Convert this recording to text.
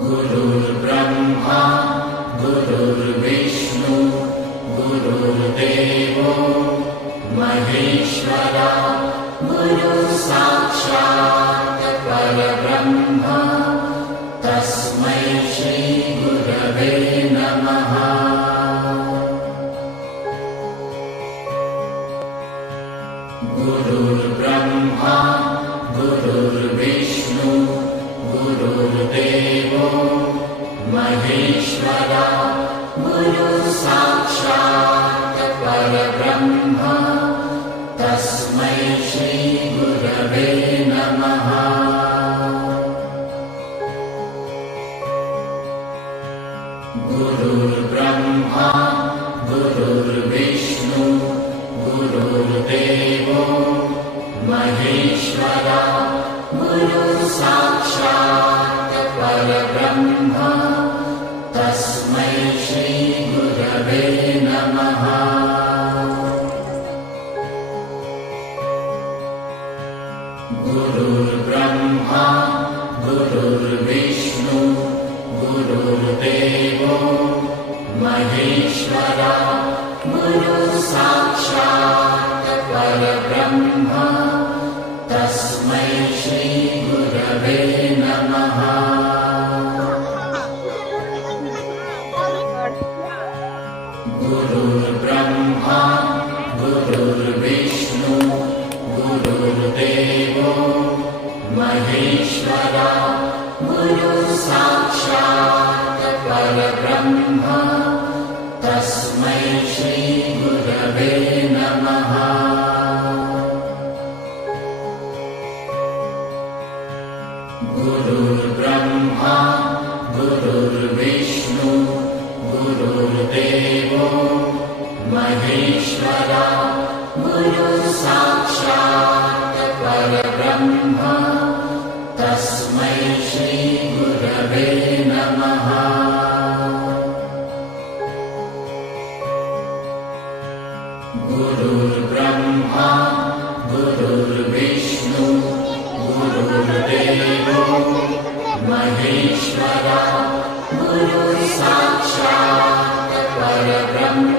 गुरुर्ब्रह्मा गुरुर्विष्णु गुरुर्देवो महेश्वरा गुरुसाक्षात् परब्रह्म तस्मै श्रीगुरवे नमः। गुरुर्ब्रह्मा गुरुर्विष्णु गुरुर्देवो महेश्वरा गुरुसाक्षात् परब्रह्म तस्मै श्रीगुरवे नमः। गुरुर्ब्रह्मा गुरुर्विष्णु गुरुर्देवो महेश्वरा गुरुसाक्षात् परब्रह्म तस्मै श्रीगुरवे नमः। गुरुर्ब्रह्मा गुरुर्विष्णु गुरुर्देवो महेश्वरा गुरुसाक्षात् परब्रह्म तस्मै श्रीगुरवे नमः। गुरुर्ब्रह्मा गुरुर्विष्णु गुरुर्देवो महेश्वरा गुरुसाक्षात् परब्रह्म तस्मै श्रीगुरवे नमः। गुरुर्ब्रह्मा गुरुर्विष्णु गुरुर्देवो महेश्वरा गुरुसाक्षात् परब्रह्म तस्मै श्रीगुरवे नमः। गुरुर्ब्रह्मा गुरुर्विष्णु गुरुर्देवो महेश्वरा गुरुसाक्षात् परब्रह्म